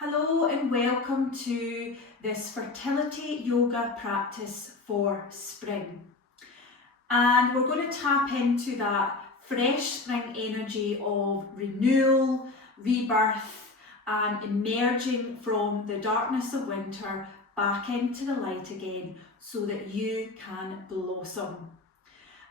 Hello and welcome to this fertility yoga practice for spring. And we're going to tap into that fresh spring energy of renewal, rebirth, and emerging from the darkness of winter back into the light again so that you can blossom.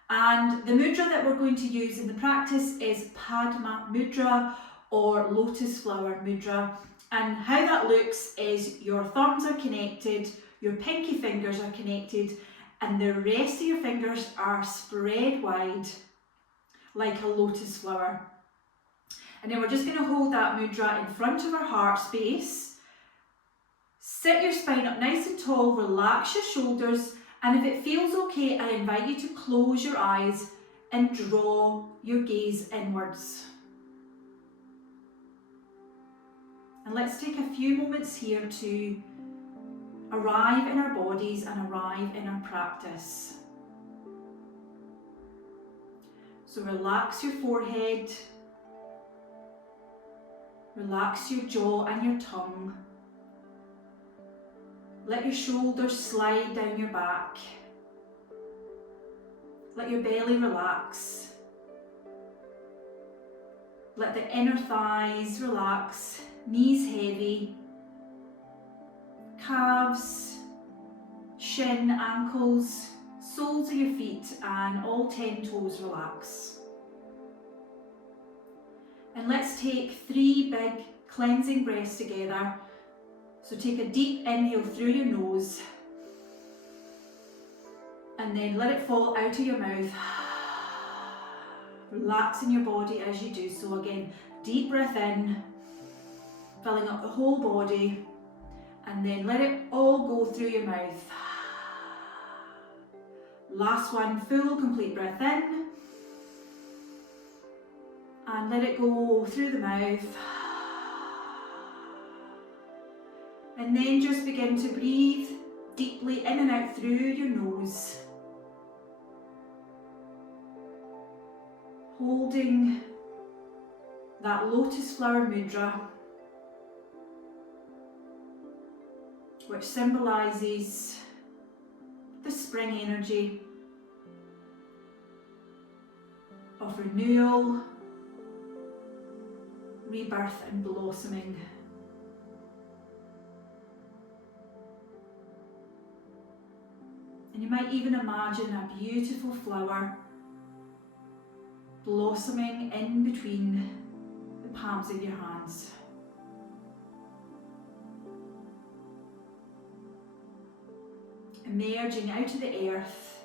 And the mudra that we're going to use in the practice is Padma mudra or lotus flower mudra. And how that looks is your thumbs are connected, your pinky fingers are connected, and the rest of your fingers are spread wide like a lotus flower. And then we're just going to hold that mudra in front of our heart space. Sit your spine up nice and tall, relax your shoulders, and if it feels okay, I invite you to close your eyes and draw your gaze inwards. And let's take a few moments here to arrive in our bodies and arrive in our practice. So relax your forehead, relax your jaw and your tongue. Let your shoulders slide down your back. Let your belly relax. Let the inner thighs relax. Knees heavy, calves, shin, ankles, soles of your feet and all 10 toes relax. And let's take 3 big cleansing breaths together. So take a deep inhale through your nose and then let it fall out of your mouth. Relaxing your body as you do so. Again, deep breath in, filling up the whole body, and then let it all go through your mouth. Last one, full complete breath in, and let it go through the mouth. And then just begin to breathe deeply in and out through your nose, holding that lotus flower mudra, which symbolises the spring energy of renewal, rebirth and blossoming. And you might even imagine a beautiful flower blossoming in between the palms of your hands. Emerging out of the earth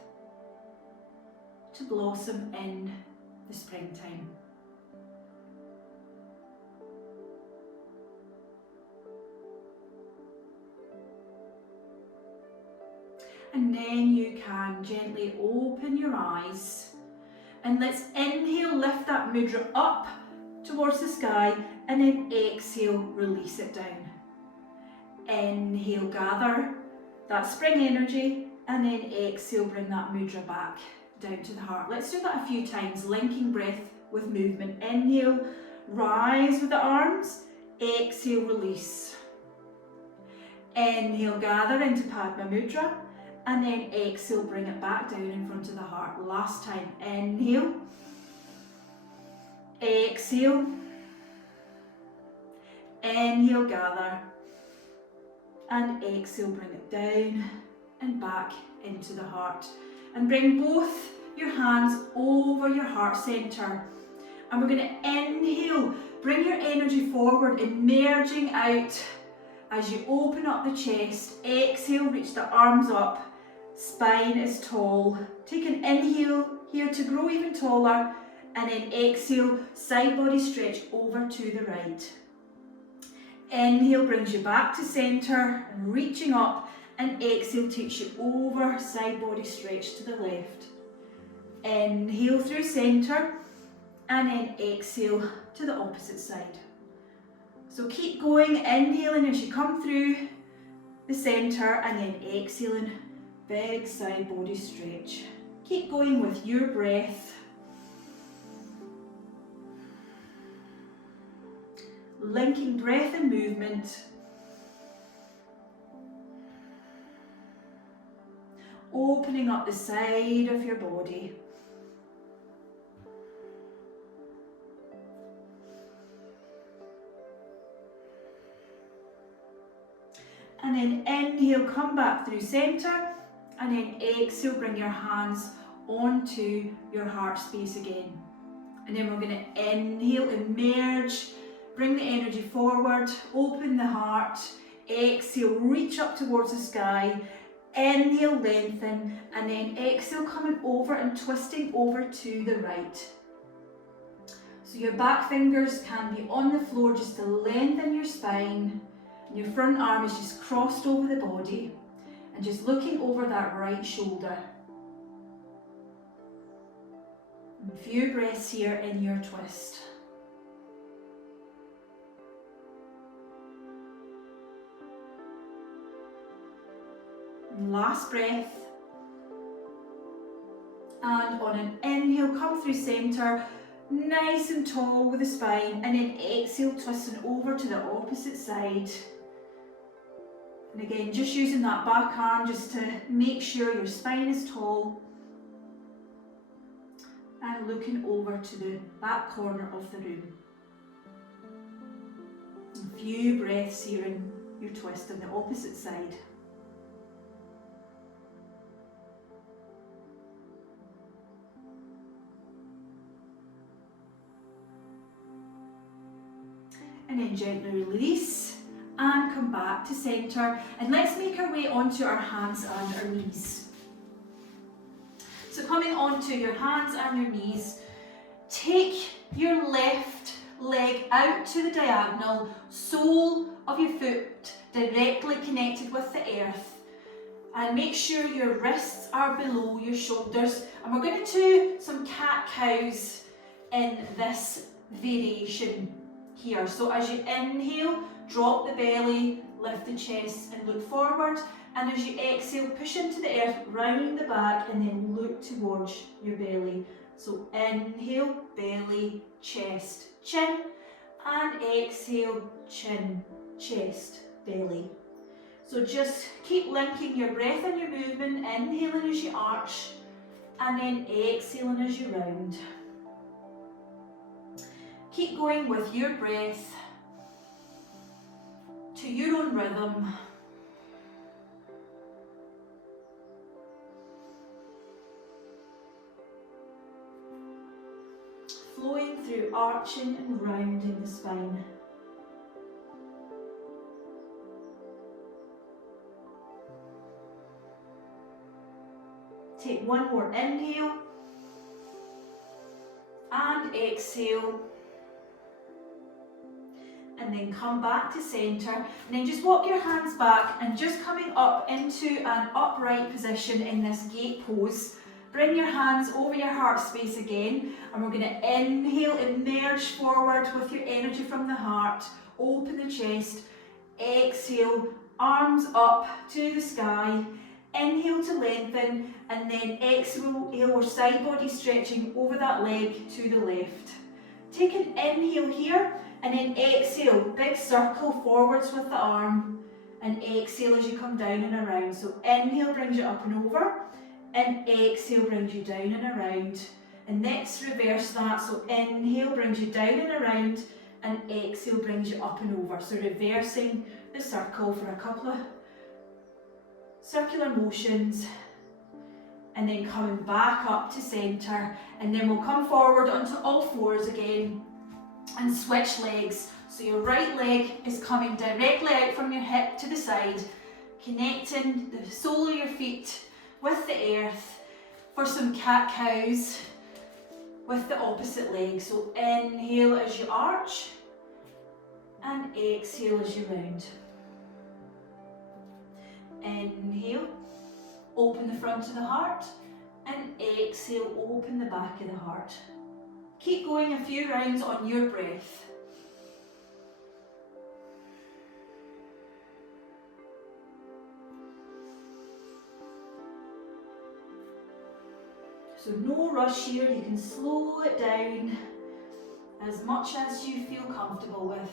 to blossom in the springtime. And then you can gently open your eyes and let's inhale, lift that mudra up towards the sky, and then exhale, release it down. Inhale, gather that spring energy, and then exhale, bring that mudra back down to the heart. Let's do that a few times, linking breath with movement. Inhale, rise with the arms, exhale, release. Inhale, gather into Padma mudra, and then exhale, bring it back down in front of the heart. Last time, inhale, exhale, inhale, gather, and exhale, bring it down and back into the heart. And bring both your hands over your heart centre. And we're going to inhale, bring your energy forward, emerging out as you open up the chest. Exhale, reach the arms up, spine is tall. Take an inhale here to grow even taller, and then exhale, side body stretch over to the right. Inhale brings you back to centre and reaching up, and exhale takes you over, side body stretch to the left. Inhale through centre, and then exhale to the opposite side. So keep going, inhaling as you come through the centre, and then exhaling, big side body stretch. Keep going with your breath. Linking breath and movement opening up the side of your body. And then inhale, come back through centre, and then exhale, bring your hands onto your heart space again. And then we're going to inhale, emerge, bring the energy forward, open the heart, exhale, reach up towards the sky, inhale, lengthen, and then exhale, coming over and twisting over to the right. So your back fingers can be on the floor just to lengthen your spine. Your front arm is just crossed over the body and just looking over that right shoulder. A few breaths here in your twist. And last breath. And on an inhale, come through centre, nice and tall with the spine, and then exhale, twisting over to the opposite side. And again, just using that back arm just to make sure your spine is tall. And looking over to the back corner of the room. A few breaths here in your twist on the opposite side. And then gently release. And come back to centre, and let's make our way onto our hands and our knees. So coming onto your hands and your knees, take your left leg out to the diagonal, sole of your foot directly connected with the earth, and make sure your wrists are below your shoulders. And we're going to do some cat-cows in this variation here. So as you inhale, drop the belly, lift the chest and look forward. And as you exhale, push into the earth, round the back and then look towards your belly. So inhale, belly, chest, chin. And exhale, chin, chest, belly. So just keep linking your breath and your movement, inhaling as you arch and then exhaling as you round. Keep going with your breath to your own rhythm. Flowing through arching and rounding the spine. Take one more inhale and exhale. And then come back to centre, and then just walk your hands back and just coming up into an upright position in this gate pose. Bring your hands over your heart space again, and we're going to inhale, emerge forward with your energy from the heart, open the chest, exhale, arms up to the sky, inhale to lengthen, and then exhale, or side body stretching over that leg to the left. Take an inhale here, and then exhale, big circle forwards with the arm, and exhale as you come down and around. So inhale brings you up and over, and exhale brings you down and around. And next reverse that, so inhale brings you down and around, and exhale brings you up and over. So reversing the circle for a couple of circular motions, and then coming back up to centre, and then we'll come forward onto all fours again and switch legs. So your right leg is coming directly out from your hip to the side, connecting the sole of your feet with the earth for some cat-cows with the opposite leg. So inhale as you arch and exhale as you round. Inhale, open the front of the heart, and exhale, open the back of the heart. Keep going a few rounds on your breath. So no rush here, you can slow it down as much as you feel comfortable with.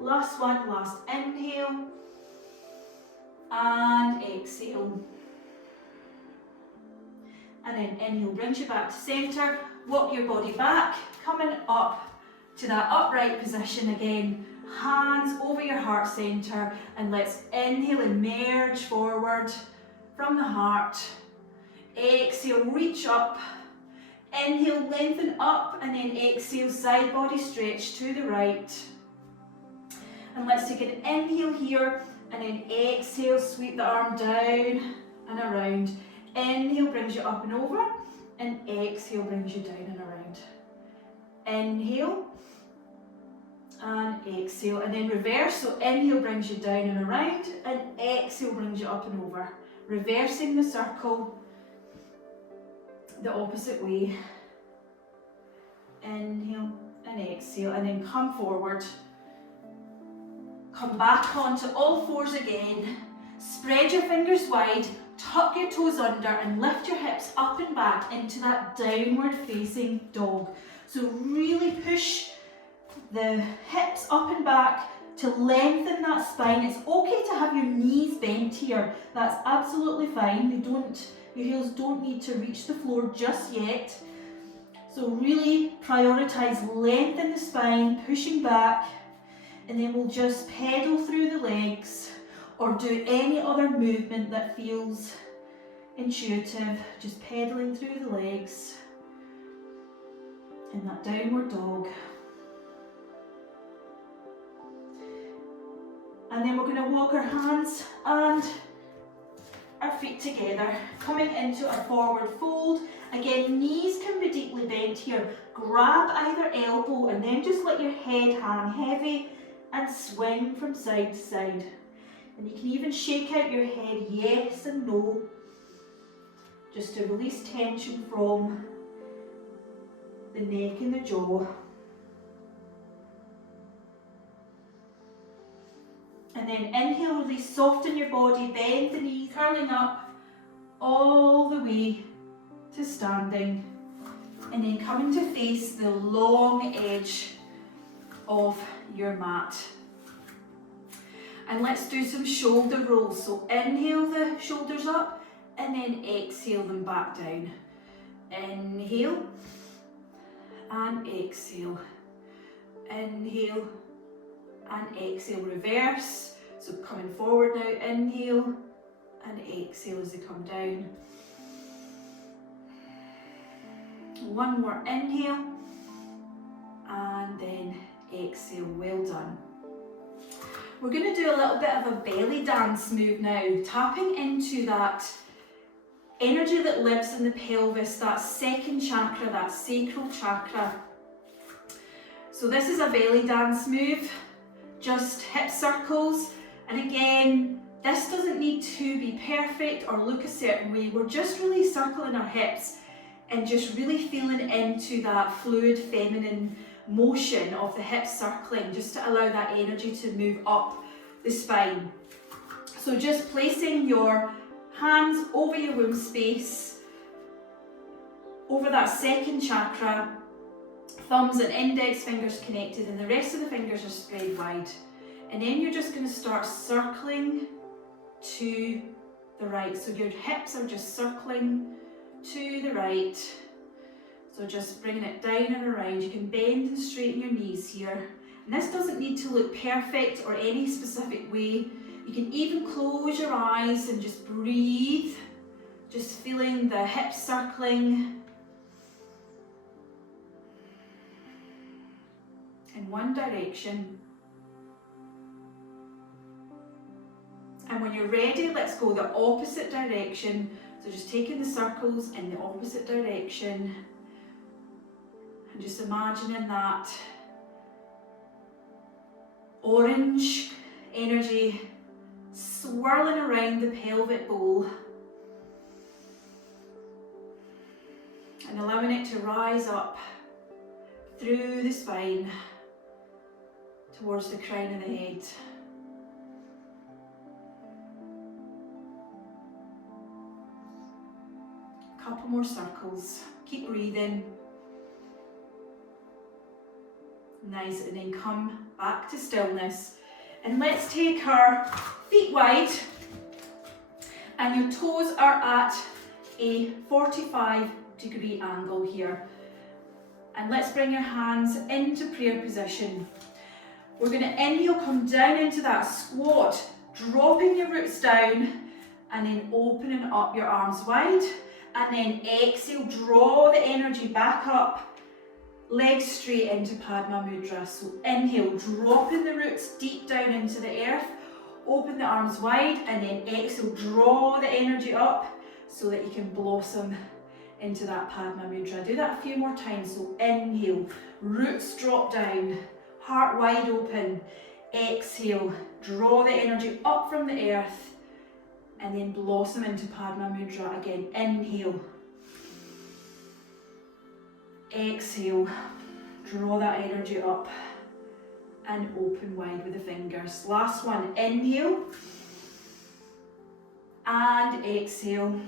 Last one, last inhale. and exhale. And then inhale, brings you back to centre. Walk your body back, coming up to that upright position again. Hands over your heart centre, and let's inhale, emerge forward from the heart. Exhale, reach up. Inhale, lengthen up, and then exhale, side body stretch to the right. And let's take an inhale here, and then exhale, sweep the arm down and around. Inhale brings you up and over, and exhale brings you down and around. Inhale and exhale, and then reverse. So inhale brings you down and around, and exhale brings you up and over. Reversing the circle the opposite way. Inhale and exhale, and then come forward. Come back onto all fours again. Spread your fingers wide, tuck your toes under, and lift your hips up and back into that downward facing dog. So really push the hips up and back to lengthen that spine. It's okay to have your knees bent here. That's absolutely fine. Your heels don't need to reach the floor just yet. So really prioritise lengthen the spine, pushing back, and then we'll just pedal through the legs or do any other movement that feels intuitive. Just pedaling through the legs in that downward dog. And then we're going to walk our hands and our feet together, coming into our forward fold. Again, knees can be deeply bent here. Grab either elbow and then just let your head hang heavy and swing from side to side. And you can even shake out your head yes and no, just to release tension from the neck and the jaw. And then inhale, release, soften your body, bend the knees, curling up all the way to standing. And then coming to face the long edge of your mat. And let's do some shoulder rolls. So inhale the shoulders up and then exhale them back down. Inhale and exhale. Inhale and exhale, reverse. So coming forward now, inhale and exhale as they come down. One more inhale and then exhale, well done. We're going to do a little bit of a belly dance move now, tapping into that energy that lives in the pelvis, that second chakra, that sacral chakra. So this is a belly dance move, just hip circles. And again, this doesn't need to be perfect or look a certain way. We're just really circling our hips and just really feeling into that fluid feminine motion of the hips circling, just to allow that energy to move up the spine. So just placing your hands over your womb space, over that second chakra, thumbs and index fingers connected, and the rest of the fingers are spread wide. And then you're just going to start circling to the right. So your hips are just circling to the right. So just bringing it down and around. You can bend and straighten your knees here. And this doesn't need to look perfect or any specific way. You can even close your eyes and just breathe. Just feeling the hips circling in one direction. And when you're ready, let's go the opposite direction. So just taking the circles in the opposite direction. And just imagining that orange energy swirling around the pelvic bowl. And allowing it to rise up through the spine towards the crown of the head. Couple more circles. Keep breathing. Nice, and then come back to stillness. And let's take our feet wide and your toes are at a 45-degree angle here. And let's bring your hands into prayer position. We're going to inhale, come down into that squat, dropping your roots down, and then opening up your arms wide. And then exhale, draw the energy back up, legs straight into Padma Mudra. So inhale, dropping the roots deep down into the earth, open the arms wide, and then exhale, draw the energy up so that you can blossom into that Padma Mudra. Do that a few more times. So inhale, roots drop down, heart wide open. Exhale, draw the energy up from the earth, and then blossom into Padma Mudra again. Inhale, exhale, draw that energy up and open wide with the fingers. Last one, inhale and exhale.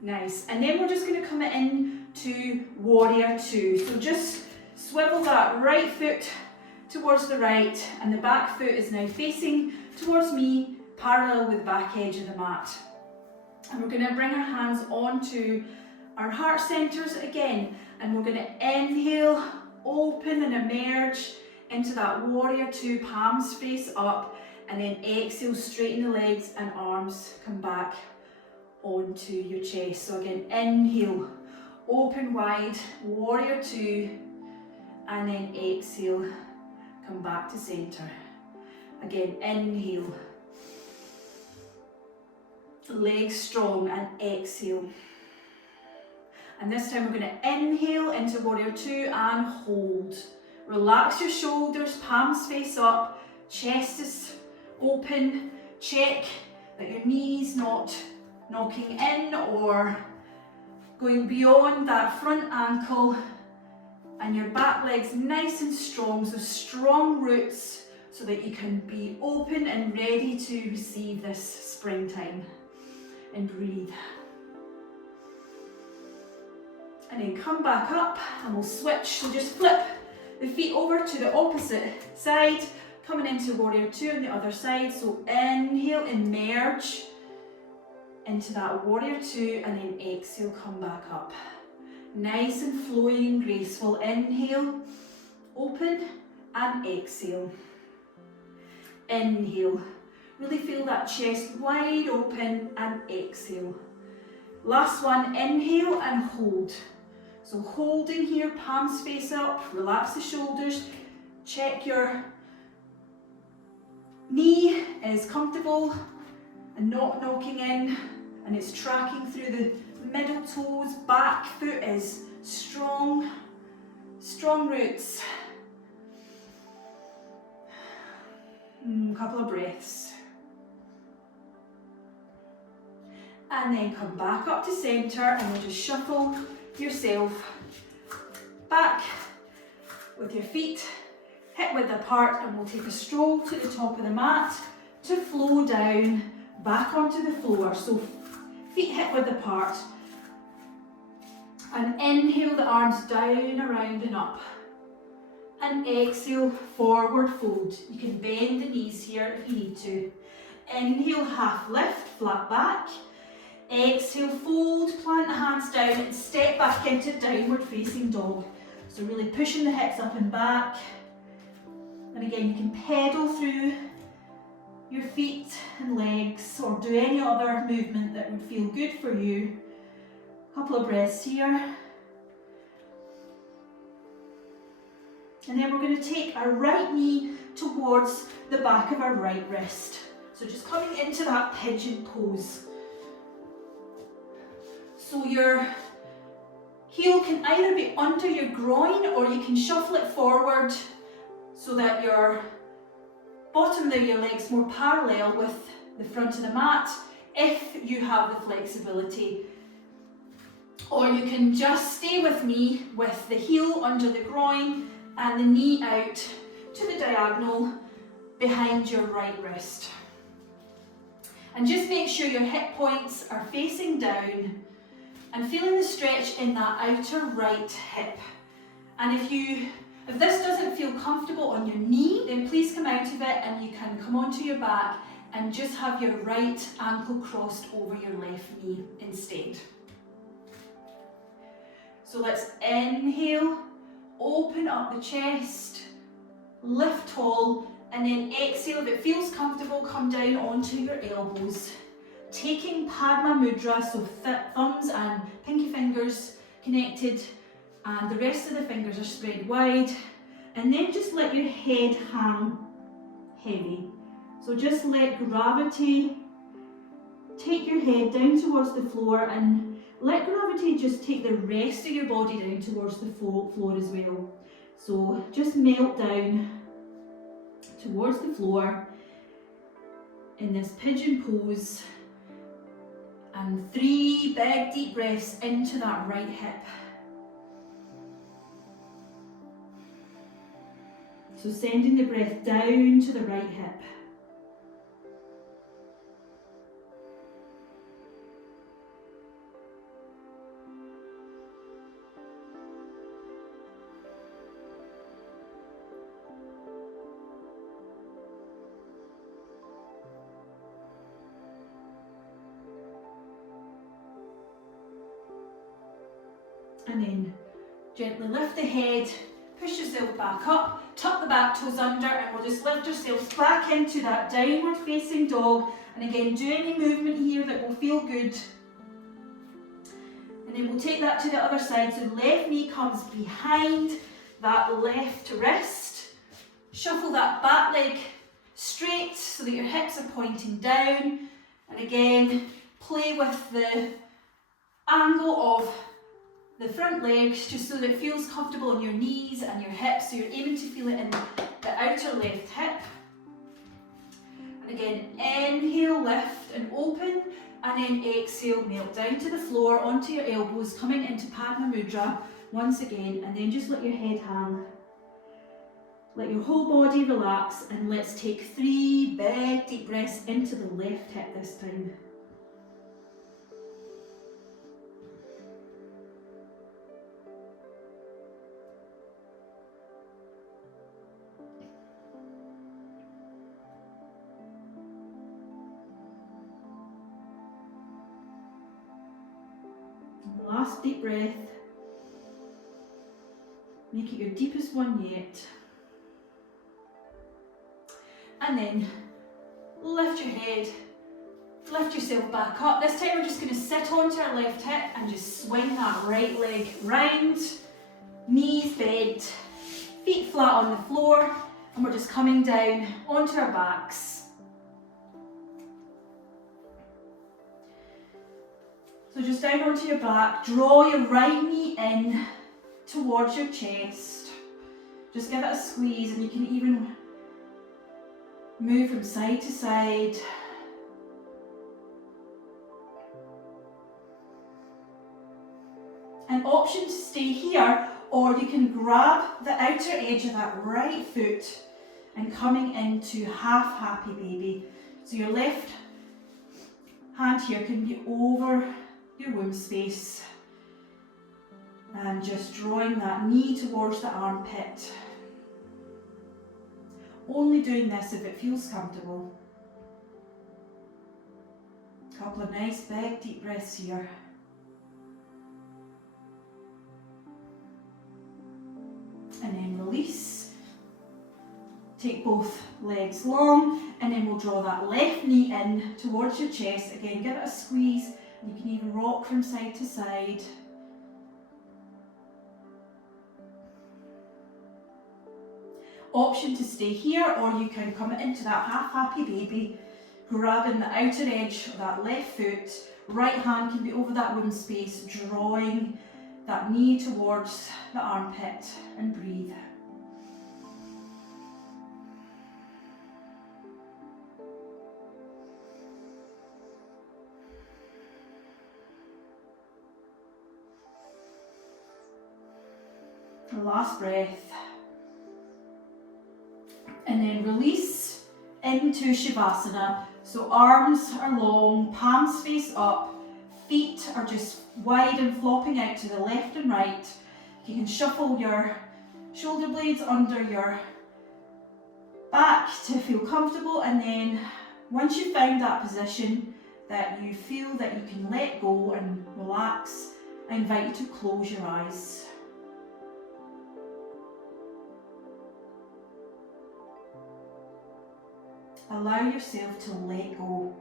Nice. And then we're just going to come in to warrior two. So just swivel that right foot towards the right, and the back foot is now facing towards me, parallel with the back edge of the mat. And we're going to bring our hands onto our heart centers again, and we're going to inhale, open and emerge into that warrior two, palms face up, and then exhale, straighten the legs and arms, come back onto your chest. So again, inhale, open wide, warrior two, and then exhale, come back to center. Again, inhale, legs strong, and exhale. And this time we're going to inhale into warrior two and hold. Relax your shoulders, palms face up, chest is open. Check that your knees not knocking in or going beyond that front ankle, and your back legs nice and strong, so strong roots so that you can be open and ready to receive this springtime. And breathe. And then come back up and we'll switch. So just flip the feet over to the opposite side, coming into warrior two on the other side. So inhale, emerge into that warrior two, and then exhale, come back up. Nice and flowing and graceful. Inhale, open, and exhale. Inhale, really feel that chest wide open, and exhale. Last one, inhale and hold. So holding here, palms face up, relax the shoulders, check your knee is comfortable and not knocking in, and it's tracking through the middle toes. Back foot is strong, strong roots. Couple of breaths. And then come back up to center, and we'll just shuffle yourself back with your feet hip width apart, and we'll take a stroll to the top of the mat to flow down back onto the floor. So feet hip width apart, and inhale the arms down, around and up, and exhale, forward fold. You can bend the knees here if you need to. Inhale, half lift, flat back. Exhale, fold, plant the hands down and step back into downward facing dog. So really pushing the hips up and back. And again, you can pedal through your feet and legs, or do any other movement that would feel good for you. A couple of breaths here. And then we're going to take our right knee towards the back of our right wrist. So just coming into that pigeon pose. So your heel can either be under your groin, or you can shuffle it forward so that your bottom of your leg's more parallel with the front of the mat, if you have the flexibility. Or you can just stay with me with the heel under the groin and the knee out to the diagonal behind your right wrist. And just make sure your hip points are facing down and feeling the stretch in that outer right hip. And if this doesn't feel comfortable on your knee, then please come out of it and you can come onto your back and just have your right ankle crossed over your left knee instead. So let's inhale, open up the chest, lift tall, and then exhale. If it feels comfortable, come down onto your elbows. Taking Padma mudra, so thumbs and pinky fingers connected, and the rest of the fingers are spread wide. And then just let your head hang heavy. So just let gravity take your head down towards the floor, and let gravity just take the rest of your body down towards the floor as well. So just melt down towards the floor in this pigeon pose, and 3 big deep breaths into that right hip. So sending the breath down to the right hip. And then gently lift the head, push yourself back up, tuck the back toes under, and we'll just lift ourselves back into that downward facing dog. And again, do any movement here that will feel good. And then we'll take that to the other side. So left knee comes behind that left wrist. Shuffle that back leg straight so that your hips are pointing down. And again, play with the angle of the front legs just so that it feels comfortable on your knees and your hips, so you're aiming to feel it in the outer left hip. And again, inhale, lift and open, and then exhale, melt down to the floor onto your elbows, coming into Padma mudra once again, and then just let your head hang. Let your whole body relax, and let's take 3 big deep breaths into the left hip this time. Last deep breath. Make it your deepest one yet. And then lift your head, lift yourself back up. This time we're just going to sit onto our left hip and just swing that right leg round, knees bent, feet flat on the floor, and we're just coming down onto our backs. So just down onto your back, draw your right knee in towards your chest. Just give it a squeeze, and you can even move from side to side. An option to stay here, or you can grab the outer edge of that right foot and coming into half happy baby. So your left hand here can be over your womb space, and just drawing that knee towards the armpit. Only doing this if it feels comfortable. A couple of nice big deep breaths here. And then release. Take both legs long, and then we'll draw that left knee in towards your chest. Again, give it a squeeze. You can even rock from side to side. Option to stay here, or you can come into that half happy baby, grabbing the outer edge of that left foot. Right hand can be over that womb space, drawing that knee towards the armpit, and breathe. Last breath. And then release into Shavasana. So arms are long, palms face up, feet are just wide and flopping out to the left and right. You can shuffle your shoulder blades under your back to feel comfortable, and then Once you've found that position that you feel that you can let go and relax, I invite you to close your eyes. Allow yourself to let go.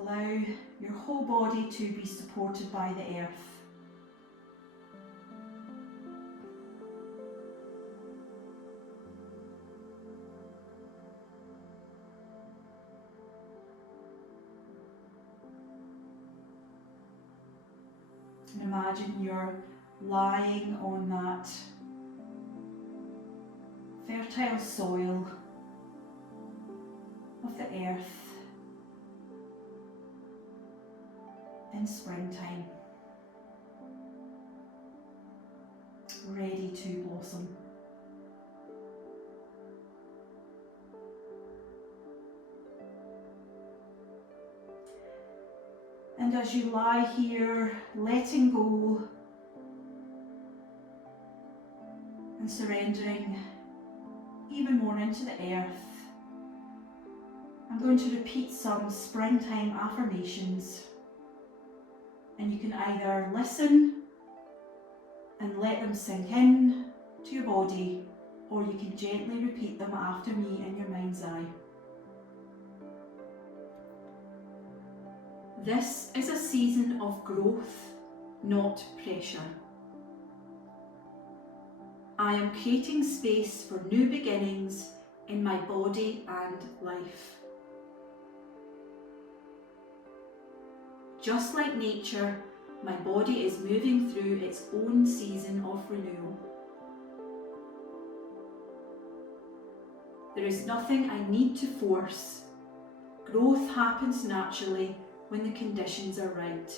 Allow your whole body to be supported by the earth. And imagine you're lying on that fertile soil of the earth in springtime, ready to blossom. And as you lie here, letting go and surrendering even more into the earth, I'm going to repeat some springtime affirmations. And you can either listen and let them sink in to your body, or you can gently repeat them after me in your mind's eye. This is a season of growth, not pressure. I am creating space for new beginnings in my body and life. Just like nature, my body is moving through its own season of renewal. There is nothing I need to force. Growth happens naturally when the conditions are right.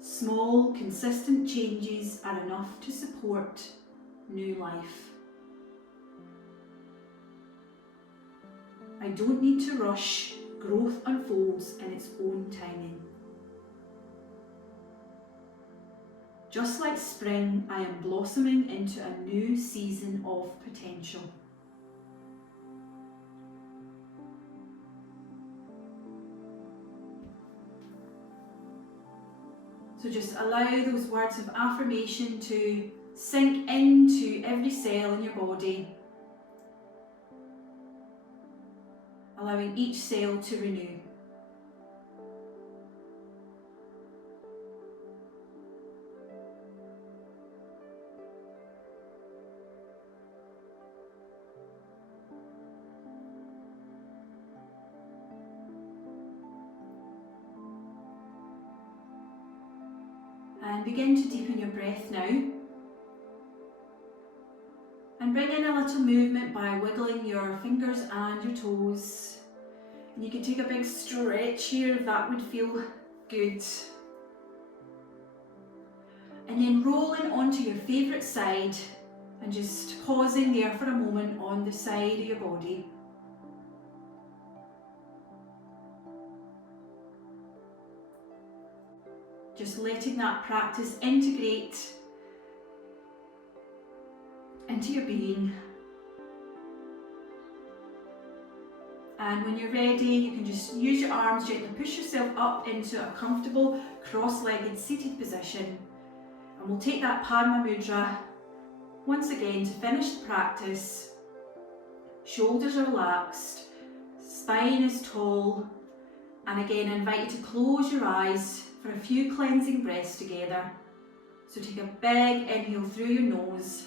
Small, consistent changes are enough to support new life. I don't need to rush. Growth unfolds in its own timing. Just like spring, I am blossoming into a new season of potential. So just allow those words of affirmation to sink into every cell in your body, allowing each cell to renew. And begin to deepen your breath now. And bring in a little movement by wiggling your fingers and your toes. And you can take a big stretch here if that would feel good. And then rolling onto your favourite side and just pausing there for a moment on the side of your body. Just letting that practice integrate into your being. And when you're ready, you can just use your arms, gently push yourself up into a comfortable cross-legged seated position. And we'll take that Padma mudra once again to finish the practice. Shoulders are relaxed, spine is tall, and again I invite you to close your eyes for a few cleansing breaths together. So take a big inhale through your nose.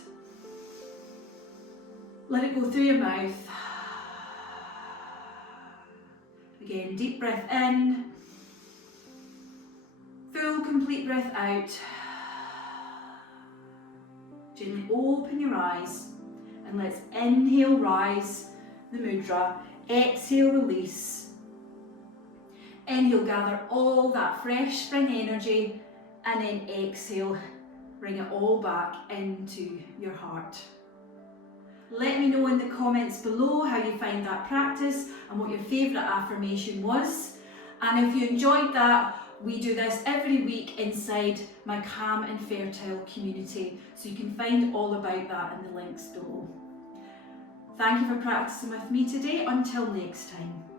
Let it go through your mouth. Again, deep breath in. Full, complete breath out. Gently open your eyes and let's inhale, rise the mudra. Exhale, release. Inhale, gather all that fresh spring energy, and then exhale, bring it all back into your heart. Let me know in the comments below how you find that practice and what your favourite affirmation was. And if you enjoyed that, We do this every week inside my Calm and Fertile community, so you can find all about that in the links below. Thank you for practicing with me today. Until next time.